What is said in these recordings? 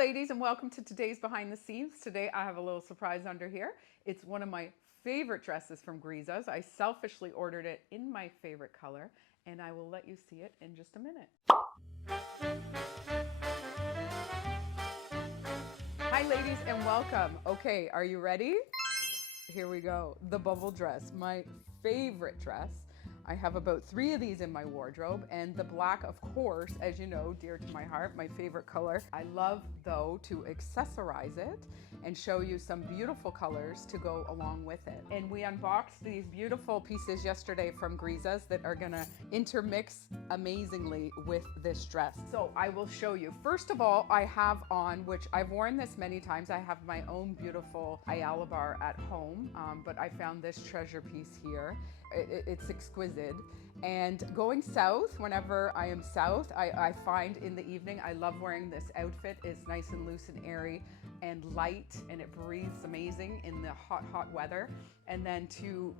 ladies, and welcome to today's behind the scenes. Today I have a little surprise under here. It's one of my favorite dresses from Grizas. I selfishly ordered it in my favorite color, and I will let you see it in just a minute. Hi ladies, and welcome. Okay, are you ready? Here we go. The bubble dress, my favorite dress. I have about 3 of these in my wardrobe, and the black, of course, as you know, dear to my heart, my favorite color. I love, though, to accessorize it and show you some beautiful colors to go along with it. And we unboxed these beautiful pieces yesterday from Grizas that are gonna intermix amazingly with this dress. So I will show you. First of all, I have on, which I've worn this many times, I have my own beautiful Ayala bar at home, but I found this treasure piece here. It's exquisite. And going south, whenever I am south, I find in the evening, I love wearing this outfit. It's nice and loose and airy and light, and it breathes amazing in the hot, hot weather. And then to,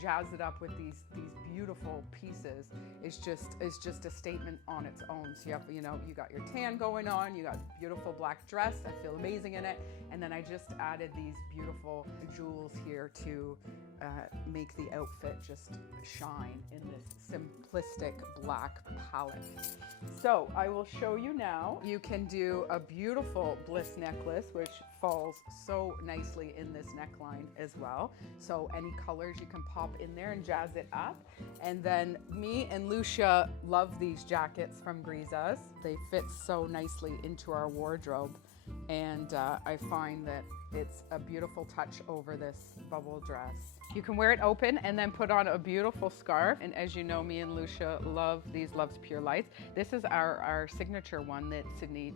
jazz it up with these beautiful pieces is just a statement on its own. So you have, you got your tan going on, you got beautiful black dress. I feel amazing in it. And then I just added these beautiful jewels here to make the outfit just shine in this simplistic black palette. So I will show you now. You can do a beautiful bliss necklace, which falls so nicely in this neckline as well. So any colors you can pop in there and jazz it up. And then me and Lousje love these jackets from Grizas. They fit so nicely into our wardrobe. And I find that it's a beautiful touch over this bubble dress. You can wear it open and then put on a beautiful scarf. And as you know, me and Lousje love these Love's Pure Lights. This is our signature one that Sydney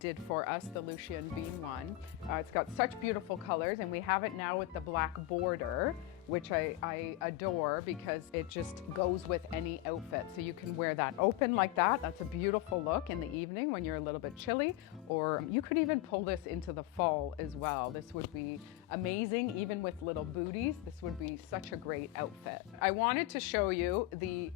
did for us, the Lousje and Bean one. It's got such beautiful colors, and we have it now with the black border, which I adore because it just goes with any outfit. So you can wear that open like that. That's a beautiful look in the evening when you're a little bit chilly, or you could even pull this into the fall as well. This would be amazing, even with little booties. This would be such a great outfit. I wanted to show you the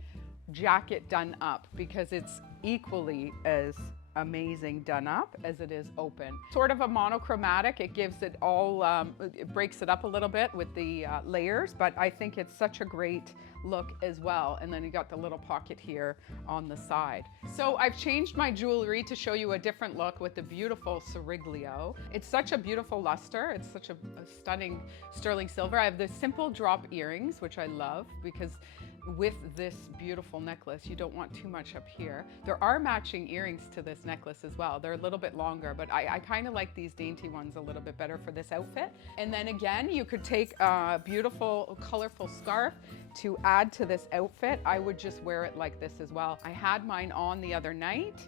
jacket done up because it's equally as amazing done up as it is open. Sort of a monochromatic. It gives it all, it breaks it up a little bit with the layers, but I think it's such a great look as well. And then you got the little pocket here on the side. So I've changed my jewelry to show you a different look with the beautiful Siriglio. It's such a beautiful luster. It's such a stunning sterling silver. I have the simple drop earrings, which I love because with this beautiful necklace, you don't want too much up here. There are matching earrings to this necklace as well. They're a little bit longer, but I kind of like these dainty ones a little bit better for this outfit. And then again, you could take a beautiful, colorful scarf to add to this outfit. I would just wear it like this as well. I had mine on the other night,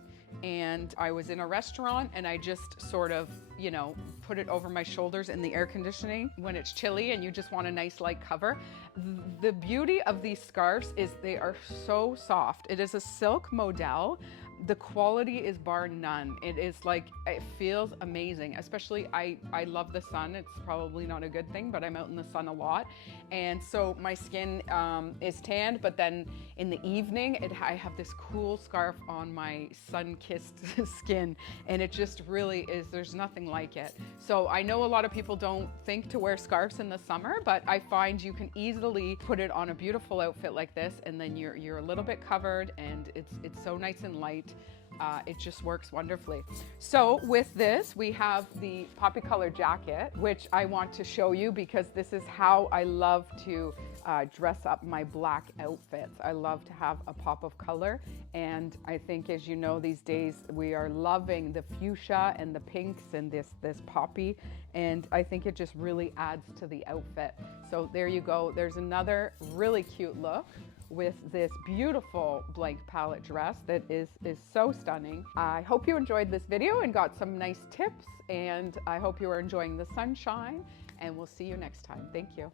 and I was in a restaurant, and I just sort of, put it over my shoulders in the air conditioning when it's chilly and you just want a nice light cover. The beauty of these scarves is they are so soft. It is a silk model. The quality is bar none. It is like, it feels amazing, especially I love the sun. It's probably not a good thing, but I'm out in the sun a lot. And so my skin is tanned, but then in the evening, I have this cool scarf on my sun-kissed skin, and it just really is, there's nothing like it. So I know a lot of people don't think to wear scarves in the summer, but I find you can easily put it on a beautiful outfit like this, and then you're a little bit covered, and it's so nice and light. It just works wonderfully. So with this, we have the poppy color jacket, which I want to show you because this is how I love to dress up my black outfits. I love to have a pop of color. And I think, as you know, these days we are loving the fuchsia and the pinks and this poppy. And I think it just really adds to the outfit. So there you go. There's another really cute look with this beautiful blank palette dress that is so stunning. I hope you enjoyed this video and got some nice tips, and I hope you are enjoying the sunshine, and we'll see you next time. Thank you.